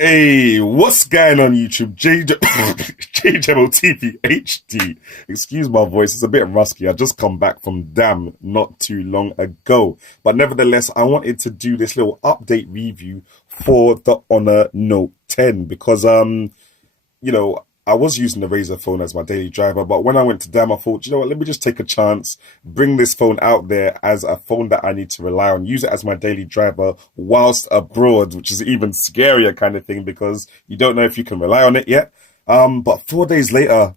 Hey, what's going on YouTube? Jamo TV HD. Excuse my voice, it's a bit rusty. I just come back from Dam not too long ago. But nevertheless, I wanted to do this little update review for the Honor Note 10 because I was using the Razer phone as my daily driver, but when I went to Dam, I thought, you know what, let me just take a chance, bring this phone out there as a phone that I need to rely on, use it as my daily driver whilst abroad, which is even scarier kind of thing because you don't know if you can rely on it yet. But 4 days later,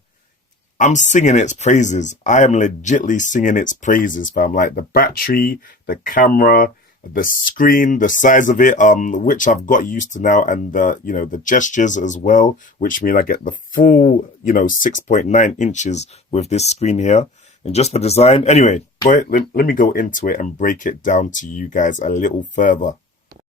I'm singing its praises. I am legitly singing its praises, fam. Like the battery, the camera, the screen, the size of it, which I've got used to now, and the gestures as well, which mean I get the full, 6.9 inches with this screen here, and just the design. Anyway, but let me go into it and break it down to you guys a little further.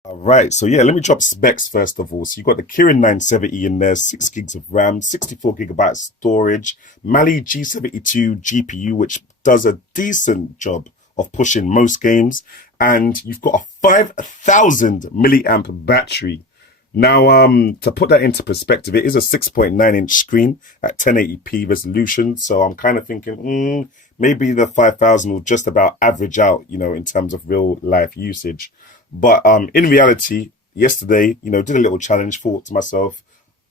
All right, so yeah, let me drop specs first of all. So you got the Kirin 970 in there, 6 gigs of RAM, 64 gigabytes storage, Mali G72 GPU, which does a decent job of pushing most games, and you've got a 5,000 milliamp battery. Now, to put that into perspective, it is a 6.9-inch screen at 1080p resolution, so I'm kind of thinking, maybe the 5,000 will just about average out, in terms of real life usage. But in reality, yesterday, did a little challenge, thought to myself,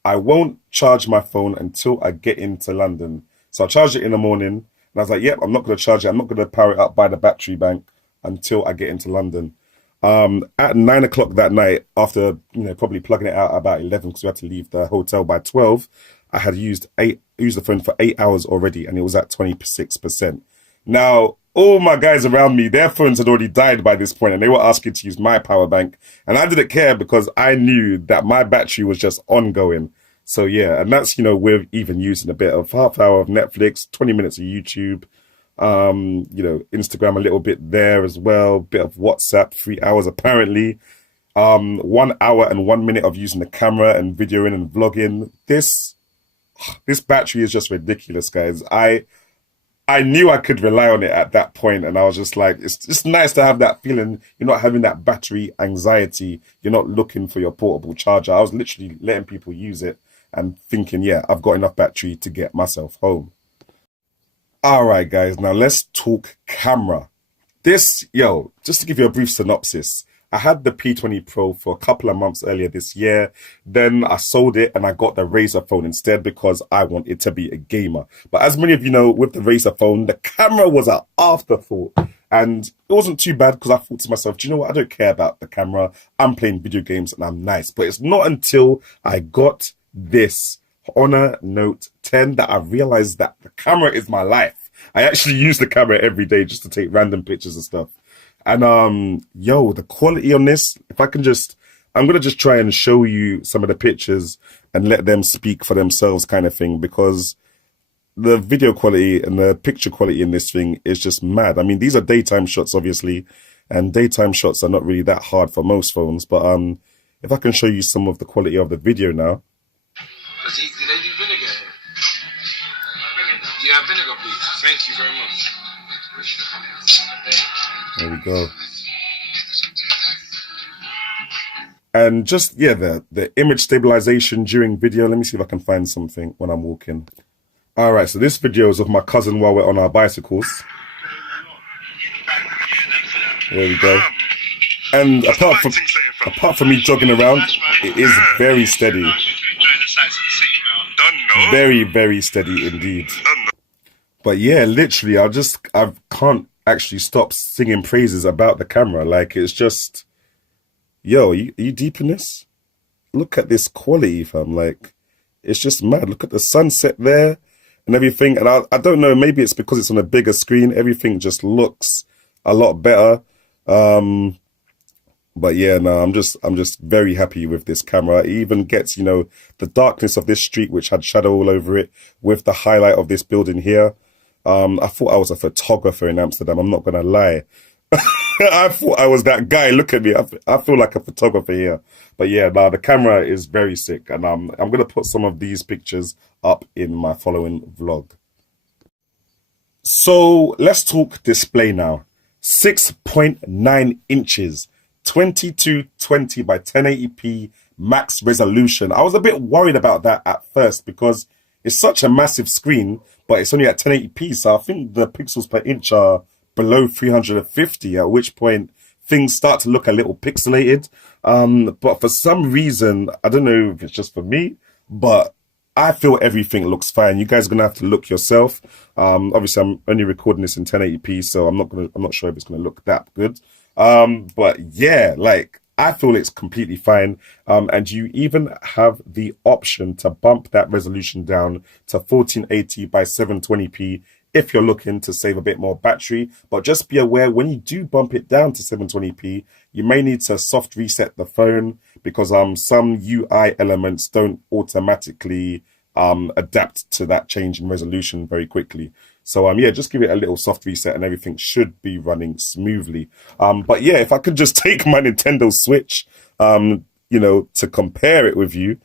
I won't charge my phone until I get into London. So I charged it in the morning, and I was like, yep, I'm not going to charge it. I'm not going to power it up by the battery bank until I get into London. At 9 o'clock that night, after probably plugging it out at about 11 because we had to leave the hotel by 12, I had used the phone for 8 hours already, and it was at 26%. Now, all my guys around me, their phones had already died by this point, and they were asking to use my power bank, and I didn't care because I knew that my battery was just ongoing. So yeah, and that's we're even using a bit of half hour of Netflix, 20 minutes of YouTube, Instagram a little bit there as well, bit of WhatsApp, 3 hours apparently, 1 hour and 1 minute of using the camera and videoing and vlogging. This battery is just ridiculous, guys. I knew I could rely on it at that point, and I was just like, it's nice to have that feeling. You're not having that battery anxiety. You're not looking for your portable charger. I was literally letting people use it and thinking, yeah, I've got enough battery to get myself home. All right, guys, now let's talk camera. Just to give you a brief synopsis, I had the P20 Pro for a couple of months earlier this year. Then I sold it and I got the Razer phone instead because I wanted to be a gamer. But as many of you know, with the Razer phone, the camera was an afterthought. And it wasn't too bad because I thought to myself, do you know what? I don't care about the camera. I'm playing video games and I'm nice. But it's not until I got this Honor Note 10 that I realized that the camera is my life. I actually use the camera every day just to take random pictures and stuff. And the quality on this, I'm gonna just try and show you some of the pictures and let them speak for themselves kind of thing, because the video quality and the picture quality in this thing is just mad. I mean, these are daytime shots obviously, and daytime shots are not really that hard for most phones, but if I can show you some of the quality of the video now. Do they do vinegar here? Do you have vinegar, please? Thank you very much. There we go. And just, the image stabilization during video. Let me see if I can find something when I'm walking. All right, so this video is of my cousin while we're on our bicycles. There we go. And apart from me jogging around, it is very steady. Very, very steady indeed. But yeah, literally, I can't actually stop singing praises about the camera. Like, it's just, are you deep in this? Look at this quality, fam. Like, it's just mad. Look at the sunset there and everything. And I don't know, maybe it's because it's on a bigger screen. Everything just looks a lot better. But yeah, no, I'm just very happy with this camera. It even gets, the darkness of this street, which had shadow all over it, with the highlight of this building here. I thought I was a photographer in Amsterdam. I'm not going to lie. I thought I was that guy. Look at me. I feel like a photographer here. But yeah, now the camera is very sick. And I'm going to put some of these pictures up in my following vlog. So let's talk display now. 6.9 inches. 2220 by 1080p max resolution. I was a bit worried about that at first because it's such a massive screen, but it's only at 1080p. So I think the pixels per inch are below 350, at which point things start to look a little pixelated. But for some reason, I don't know if it's just for me, but I feel everything looks fine. You guys are gonna have to look yourself. Obviously, I'm only recording this in 1080p, so I'm not sure if it's gonna look that good. But yeah, like I feel it's completely fine. And you even have the option to bump that resolution down to 1480 by 720p if you're looking to save a bit more battery. But just be aware when you do bump it down to 720p, you may need to soft reset the phone because some UI elements don't automatically adapt to that change in resolution very quickly. So yeah, just give it a little soft reset and everything should be running smoothly. But yeah, if I could just take my Nintendo Switch, you know, to compare it with you,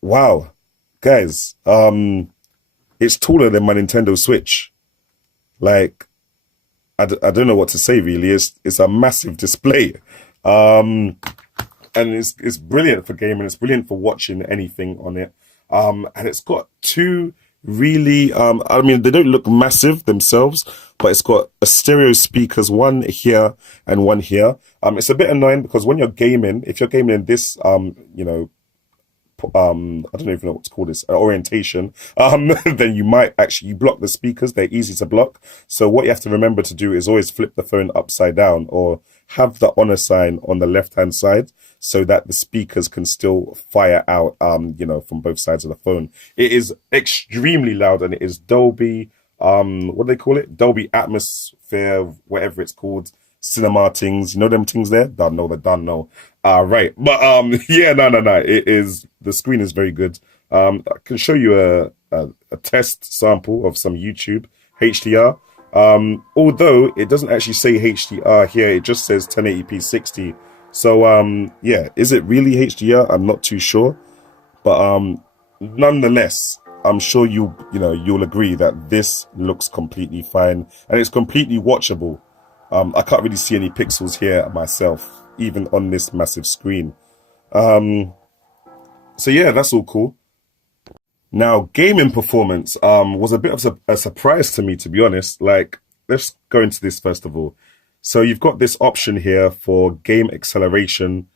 wow, guys, it's taller than my Nintendo Switch. Like, I don't know what to say really. It's a massive display. And it's brilliant for gaming. It's brilliant for watching anything on it. And it's got two really, I mean, they don't look massive themselves, but it's got a stereo speakers, one here and one here. It's a bit annoying because when you're gaming, if you're gaming in this, you know, I don't even know what to call this, orientation, then you might actually block the speakers. They're easy to block. So what you have to remember to do is always flip the phone upside down or have the honor sign on the left-hand side so that the speakers can still fire out, you know, from both sides of the phone. It is extremely loud and it is Dolby, what do they call it? Dolby Atmosphere, whatever it's called. Cinema things, you know them things there? Don't know. Right. But yeah, no. It is, the screen is very good. I can show you a test sample of some YouTube HDR. Although it doesn't actually say HDR here, it just says 1080p 60. So yeah, is it really HDR? I'm not too sure. But nonetheless, I'm sure you'll agree that this looks completely fine and it's completely watchable. I can't really see any pixels here myself, even on this massive screen. So yeah, that's all cool. Now, gaming performance was a bit of a surprise to me, to be honest. Like, let's go into this first of all. So you've got this option here for game acceleration.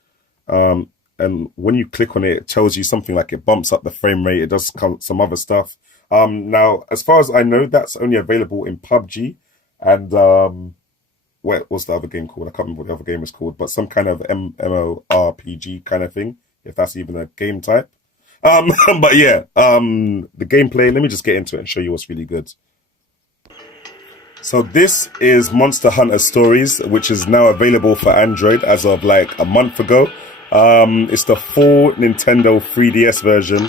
And when you click on it, it tells you something like it bumps up the frame rate. It does some other stuff. Now, as far as I know, that's only available in PUBG and what's the other game called? I can't remember what the other game is called, but some kind of MMORPG kind of thing, if that's even a game type. But yeah, the gameplay, let me just get into it and show you what's really good. So this is Monster Hunter Stories, which is now available for Android as of like a month ago. It's the full Nintendo 3DS version.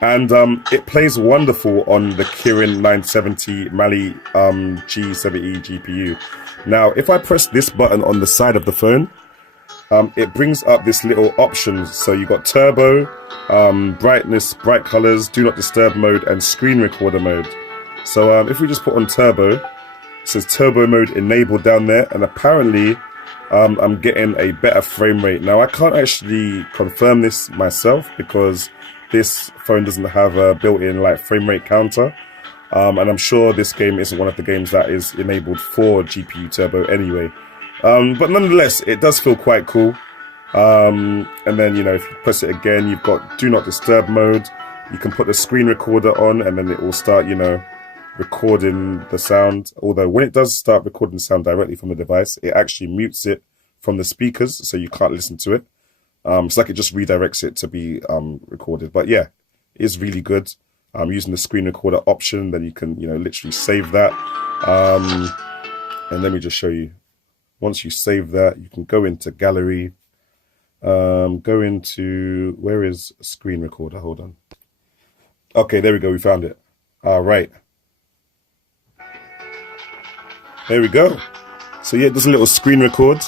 And it plays wonderful on the Kirin 970 Mali G70 GPU. Now, if I press this button on the side of the phone, it brings up this little option. So you got turbo, brightness, bright colors, do not disturb mode, and screen recorder mode. So if we just put on turbo, it says turbo mode enabled down there, and apparently I'm getting a better frame rate. Now, I can't actually confirm this myself because this phone doesn't have a built-in like frame rate counter. And I'm sure this game isn't one of the games that is enabled for GPU Turbo anyway. But nonetheless, it does feel quite cool. And then, you know, if you press it again, you've got Do Not Disturb mode. You can put the screen recorder on and then it will start, you know, recording the sound. Although when it does start recording the sound directly from the device, it actually mutes it from the speakers so you can't listen to it. It's like it just redirects it to be recorded. But yeah, it's really good. Using the screen recorder option, then you can, you know, literally save that. And let me just show you. Once you save that, you can go into gallery, go into, where is screen recorder? Hold on. Okay, there we go. We found it. All right. There we go. So yeah, there's a little screen record,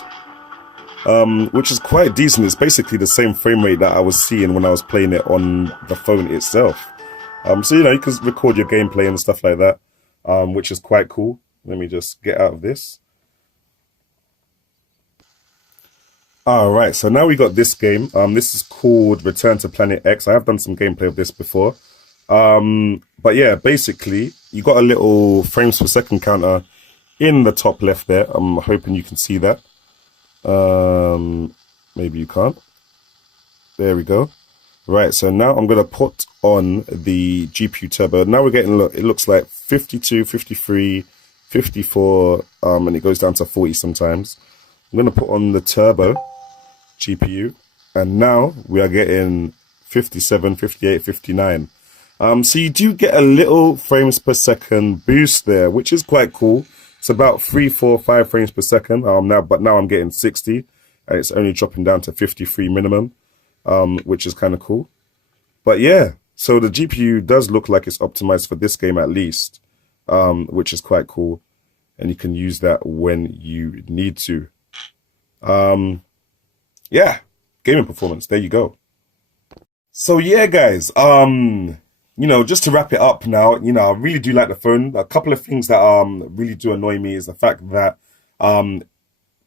which is quite decent. It's basically the same frame rate that I was seeing when I was playing it on the phone itself. So, you know, you can record your gameplay and stuff like that, which is quite cool. Let me just get out of this. All right, so now we got this game. This is called Return to Planet X. I have done some gameplay of this before. But yeah, basically, you got a little frames per second counter in the top left there. I'm hoping you can see that. Maybe you can't. There we go. Right, so now I'm gonna put on the GPU turbo. Now we're getting, look, it looks like 52, 53, 54, and it goes down to 40 sometimes. I'm gonna put on the turbo GPU, and now we are getting 57, 58, 59. So you do get a little frames per second boost there, which is quite cool. It's about 3, 4, 5 frames per second. But now I'm getting 60, and it's only dropping down to 53 minimum, which is kind of cool. But yeah, so the GPU does look like it's optimized for this game at least, which is quite cool, and you can use that when you need to. Yeah, gaming performance. There you go. So yeah, guys. Just to wrap it up now, I really do like the phone. A couple of things that really do annoy me is the fact that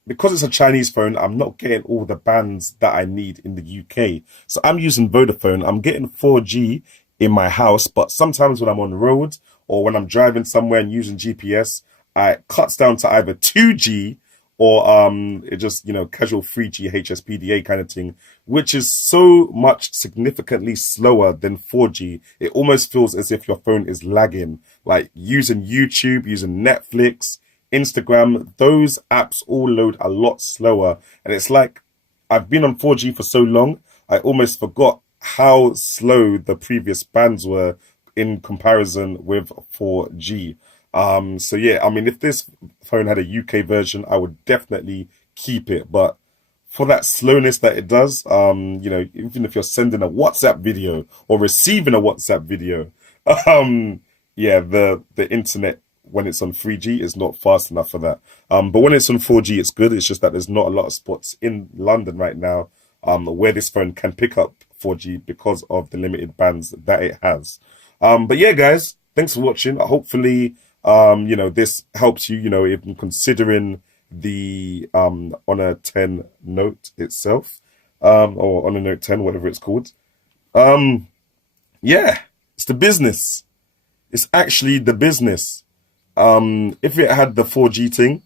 because it's a Chinese phone, I'm not getting all the bands that I need in the UK. So I'm using Vodafone. I'm getting 4G in my house, but sometimes when I'm on the road or when I'm driving somewhere and using GPS, it cuts down to either 2G or it just, casual 3G HSPDA kind of thing, which is so much significantly slower than 4G. It almost feels as if your phone is lagging. Like using YouTube, using Netflix, Instagram, those apps all load a lot slower. And it's like I've been on 4G for so long, I almost forgot how slow the previous bands were in comparison with 4G. So yeah, I mean, if this phone had a UK version, I would definitely keep it. But for that slowness that it does, even if you're sending a WhatsApp video or receiving a WhatsApp video, yeah, the internet when it's on 3G is not fast enough for that. But when it's on 4G, it's good. It's just that there's not a lot of spots in London right now, where this phone can pick up 4G because of the limited bands that it has. But yeah, guys, thanks for watching. Hopefully, this helps you, in considering the Honor 10 Note itself, or Honor Note 10, whatever it's called. Yeah, it's the business. It's actually the business. If it had the 4G thing,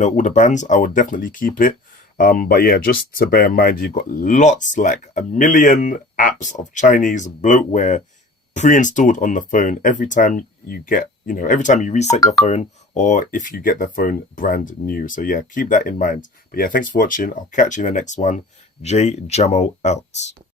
all the bands, I would definitely keep it. But yeah, just to bear in mind, you've got lots, like a million apps of Chinese bloatware pre-installed on the phone every time you get, every time you reset your phone or if you get the phone brand new. So yeah, keep that in mind. But yeah, thanks for watching. I'll catch you in the next one. Jamo out.